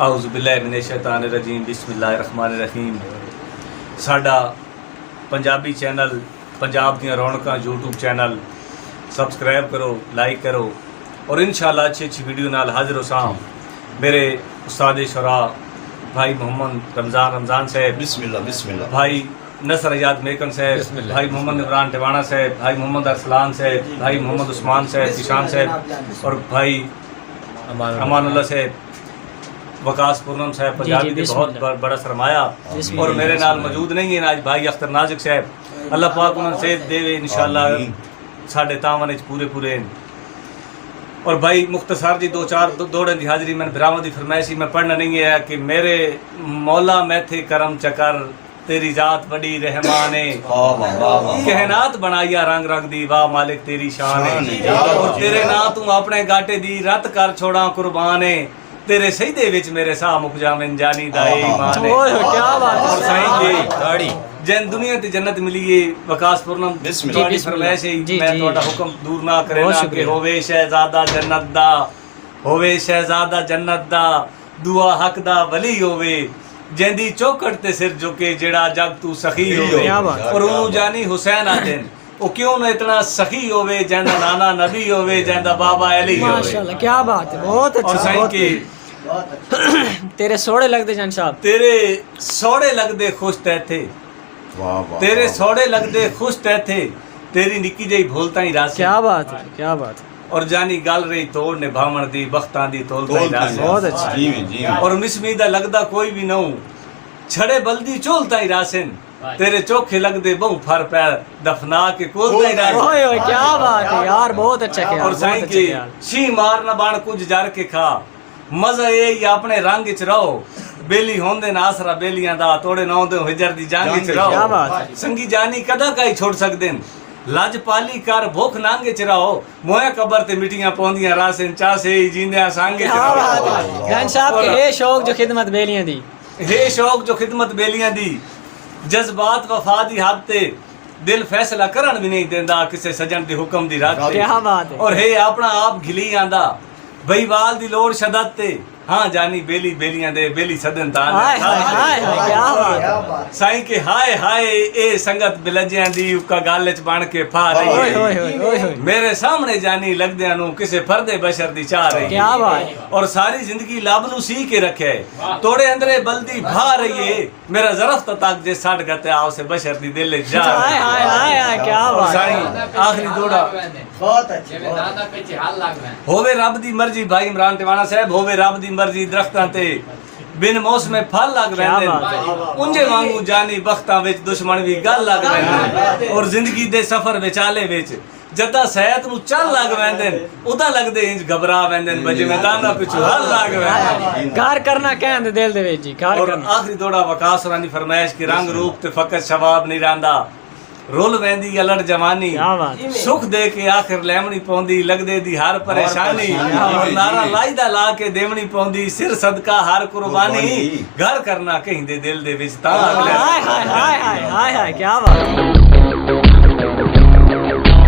ਆਊਜ਼ੁ ਬਿੱਲਾਹਿ ਮਿਨਸ਼ ਸ਼ੈਤਾਨਿਰ regime ਬਿਸਮਿल्लाहिर रहमानिर रहीम। ਸਾਡਾ Punjabi channel Punjab ਦੀਆਂ ਰੌਣਕਾਂ YouTube ਚੈਨਲ ਸਬਸਕ੍ਰਾइब करो, लाइक करो और इंशाअल्लाह अच्छी वीडियो नाल हाजिर होसां। मेरे उस्ताद शुरा भाई मोहम्मद रमज़ान साहब बिस्मिल्लाह बिस्मिल्लाह, भाई नसर आजाद मेकन साहब, भाई मोहम्मद इमरान टिवाना साहब, भाई मोहम्मद अरसलान साहब, भाई मोहम्मद उस्मान साहब किशान साहब और भाई अमानुल्लाह साहब, वकास पूनम साहब पंजाबी के बहुत बड़ा सरमाया और मेरे नाल मौजूद नहीं है आज भाई अख्तर नाजिक साहब। अल्लाह पाक उन्हें सेहत देवे इंशाअल्लाह, साढ़े तावन पूरे और भाई मुख्तसर जी दो चार दौड़े की हाजिरी मैंने भरावां की फरमाइश मैं पढ़ना नहीं है कि मेरे मौला मैं थे करम चकर तेरी जात बड़ी रहमाने कहनात बनाइया रंग रंग दी वाह मालिक तेरी शान है और तेरे ना तू अपने गाटे दी रत कर छोड़ा कुर्बाने तेरे सजदे विच मेरे साह मुक जावें जानी दा ईमान है। ओए क्या बात है और साईं जी दाढ़ी जैन दुनिया ते जन्नत मिली है वकास पूर्णम तुम्हारी फरमाइश है मैं ਤੁਹਾਡਾ ਹੁਕਮ ਦੂਰ ਨਾ ਕਰੇ ਨਾ ਕਿ ਹੋਵੇ ਸ਼ਹਿਜ਼ਾਦਾ ਜन्नत ਦਾ ਹੋਵੇ ਸ਼ਹਿਜ਼ਾਦਾ जन्नत ਦਾ ਦੁਆ ਹਕ ਦਾ ਵਲੀ ਹੋਵੇ ਜੈਂਦੀ ਚੌਕੜ ਤੇ ਸਿਰ ਝੁਕੇ ਜਿਹੜਾ ਜਗ ਤੂੰ ਸਖੀ ਹੋਵੇ और ਉਹਨੂੰ ਜਾਨੀ ਹੁਸੈਨ ਆਦਨ ਉਹ ਕਿਉਂ ਨਾ ਇਤਨਾ ਸਖੀ ਹੋਵੇ ਜੈਂਦਾ ਨਾਨਾ ਨਬੀ ਹੋਵੇ ਜੈਂਦਾ ਬਾਬਾ ਅਲੀ ਹੋਵੇ। माशाल्लाह क्या बात है, बहुत अच्छा। और साईं के तेरे सोड़े लगते जान साहब, तेरे सोड़े लगदे खुश तै थे, वाह वाह, तेरे सोड़े लगदे खुश तै थे तेरी निक्की जही भूलता ही रास क्या बात है, क्या बात है, और जानी गल रही तोड़ ने भावण दी बख्तां दी तोलता ही रास बहुत अच्छा। जी में जी में। और मिसमी दा लगदा कोई भी नहूं छड़े बल्दी चोलता ही रासन तेरे चोखे लगदे बहु फर पैर दफना के कोलता ही रास। ओए ओए क्या बात है यार, बहुत अच्छा ख्याल, और साईं बहुत की अच्छा ख्याल। शी मार न बाण कुछ जर के खा मजा ये ही अपने रंग च रहो बेली होंदे न आसरा बेलियां दा तोड़े ना होंदे हिजर दी जांग च क्या रहो बात है। संगी जानी कदा काई छोड़ सकदे न लज पाली कर भूख नांगे च रहो मोया कबर ते मिटियां पौंदियां रासन चासे जींदे सांगे च क्या बात रहो। है जान साहब के हे शौक जो खिदमत बेलियां दी, हे शौक जो खिदमत बेलियां दी जज्बात वफा दी हद ते दिल फैसला करन भी नहीं देंदा किसे सजन दी हुक्म दी रात ते। क्या बात है। और हे अपना आप घिली आंदा बईवाल दी लोड़ शदत ते हाँ जानी बेली बेलियां दे बेली सदन तान हाय हाय हाय हाय क्या बात है। साईं के हाय हाय ए संगत बिलजियां दी उका गाल च बन के फा रही ओए है ओए ओए ओए मेरे सामने जानी लगदियां नु किसे फरदे बशर दी चाह रही क्या है बात है। और सारी जिंदगी लब नु सी के रखे है तोड़े अंदरे बल्दी भा रही है मेरा ज़रफ़ तक जे सड़ गते आओ से बशर दी दिल जा हाय हाय हाय हाय क्या और बात है। साईं आखिरी दौड़ा बहुत अच्छे दादा पीछे हाल लग रहा है। होवे रब दी मर्जी भाई इमरान टिवाना साहब होवे रब दी मर्जी दरख्तां ते बिन मौसमे फल लग रहे उंजे वांगू जानी बख्तां विच दुश्मन भी गल लग रहे और जिंदगी दे सफर विचाले विच जदा सैयद नु चल लग वैंदे उदा लगदे इंज घबरा वैंदे बजे में दाना पिछू हल लग वैंदे घर करना कहंदे दिल दे विच जी घर और करना। आखिरी दौड़ा वकास होरां दी फरमाइश कि रंग रूप ते फकत शबाब नहीं रंदा रुल वेंदी अलड़ जवानी क्या बात है। सुख दे के आखिर लैमनी पौंदी लगदे दी हर परेशानी और नारा लाईदा ला के देवनी पौंदी सिर सदका हर कुर्बानी घर करना कहीं दे दिल दे विच तां अगले हाय हाय हाय हाय हाय हाय क्या बात है।